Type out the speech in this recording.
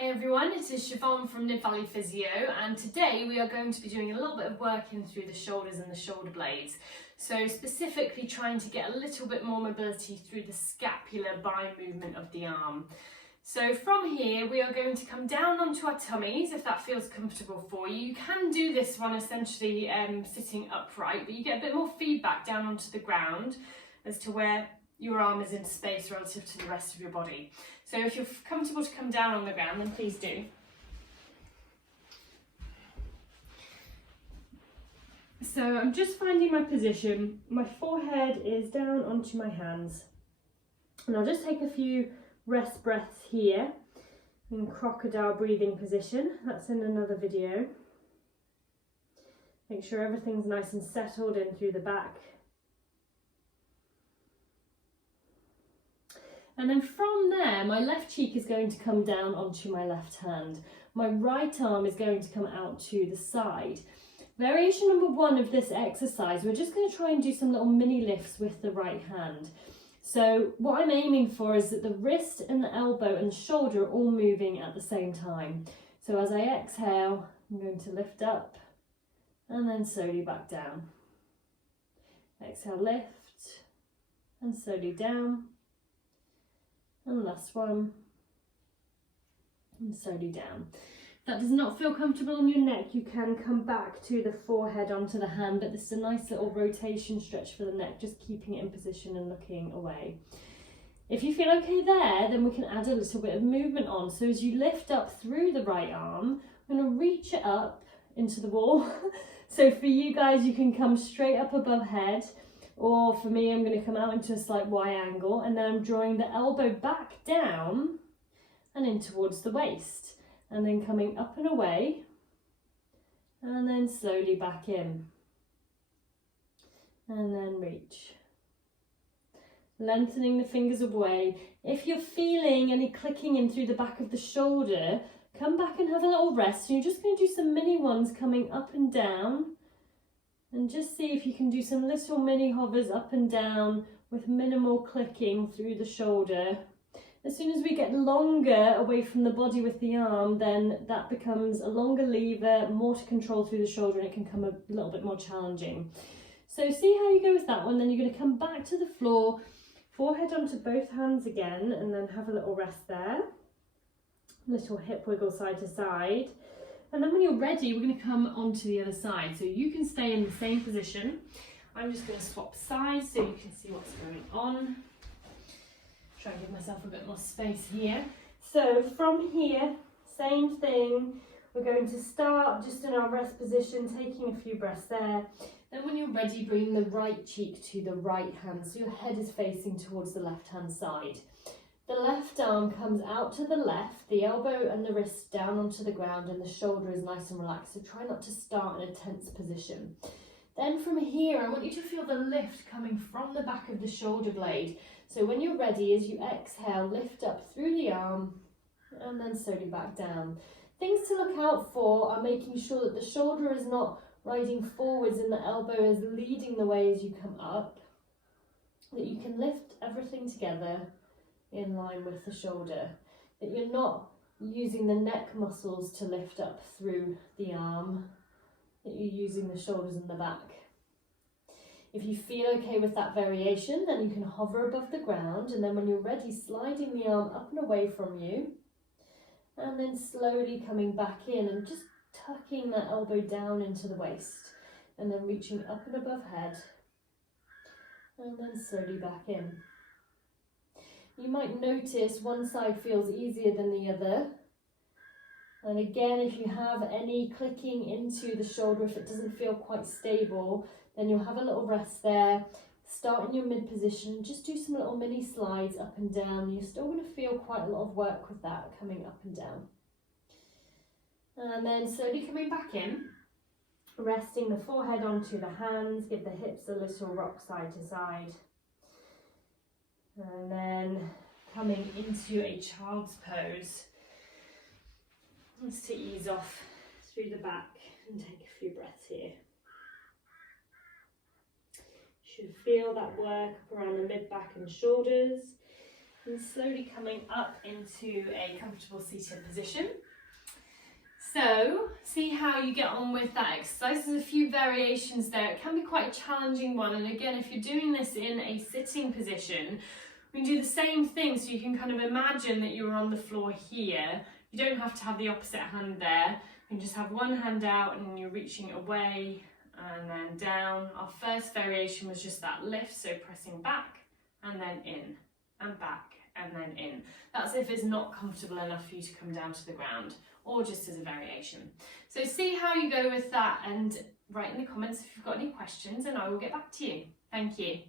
Hey everyone, it is Siobhan from Nib Valley Physio, and today we are going to be doing a little bit of working through the shoulders and the shoulder blades. So specifically trying to get a little bit more mobility through the scapular bi movement of the arm. So from here we are going to come down onto our tummies if that feels comfortable for you. You can do this one essentially sitting upright, but you get a bit more feedback down onto the ground as to where your arm is in space relative to the rest of your body. So if you're comfortable to come down on the ground, then please do. So I'm just finding my position. My forehead is down onto my hands. And I'll just take a few rest breaths here in crocodile breathing position. That's in another video. Make sure everything's nice and settled in through the back. And then from there, my left cheek is going to come down onto my left hand. My right arm is going to come out to the side. Variation number 1 of this exercise, we're just going to try and do some little mini lifts with the right hand. So what I'm aiming for is that the wrist and the elbow and the shoulder are all moving at the same time. So as I exhale, I'm going to lift up and then slowly back down. Exhale, lift and slowly down. And last one, and slowly down. If that does not feel comfortable on your neck, you can come back to the forehead onto the hand, but this is a nice little rotation stretch for the neck, just keeping it in position and looking away. If you feel okay there, then we can add a little bit of movement on. So as you lift up through the right arm, I'm going to reach it up into the wall. So for you guys, you can come straight up above head. Or for me, I'm going to come out into a slight Y angle, and then I'm drawing the elbow back down and in towards the waist, and then coming up and away, and then slowly back in, and then reach. Lengthening the fingers away. If you're feeling any clicking in through the back of the shoulder, come back and have a little rest. So you're just going to do some mini ones coming up and down. And just see if you can do some little mini hovers up and down with minimal clicking through the shoulder. As soon as we get longer away from the body with the arm, then that becomes a longer lever, more to control through the shoulder, and it can come a little bit more challenging. So see how you go with that one. Then you're going to come back to the floor, forehead onto both hands again, and then have a little rest there. Little hip wiggle side to side. And then when you're ready, we're going to come onto the other side. So you can stay in the same position. I'm just going to swap sides so you can see what's going on. Try and give myself a bit more space here. So from here, same thing. We're going to start just in our rest position, taking a few breaths there. Then when you're ready, bring the right cheek to the right hand. So your head is facing towards the left-hand side. The left arm comes out to the left, the elbow and the wrist down onto the ground, and the shoulder is nice and relaxed. So try not to start in a tense position. Then from here, I want you to feel the lift coming from the back of the shoulder blade. So when you're ready, as you exhale, lift up through the arm and then slowly back down. Things to look out for are making sure that the shoulder is not riding forwards and the elbow is leading the way as you come up. That you can lift everything together in line with the shoulder, that you're not using the neck muscles to lift up through the arm, that you're using the shoulders and the back. If you feel okay with that variation, then you can hover above the ground, and then when you're ready, sliding the arm up and away from you, and then slowly coming back in and just tucking that elbow down into the waist, and then reaching up and above head, and then slowly back in. You might notice one side feels easier than the other. And again, if you have any clicking into the shoulder, if it doesn't feel quite stable, then you'll have a little rest there. Start in your mid position, just do some little mini slides up and down. You're still going to feel quite a lot of work with that coming up and down. And then slowly coming back in, resting the forehead onto the hands, give the hips a little rock side to side. And then coming into a child's pose, just to ease off through the back and take a few breaths here. You should feel that work up around the mid back and shoulders. And slowly coming up into a comfortable seated position. So, see how you get on with that exercise. There's a few variations there. It can be quite a challenging one. And again, if you're doing this in a sitting position, we can do the same thing. So you can kind of imagine that you're on the floor here. You don't have to have the opposite hand there. You can just have one hand out and you're reaching away and then down. Our first variation was just that lift, so pressing back and then in and back and then in. That's if it's not comfortable enough for you to come down to the ground, or just as a variation. So see how you go with that and write in the comments if you've got any questions and I will get back to you. Thank you.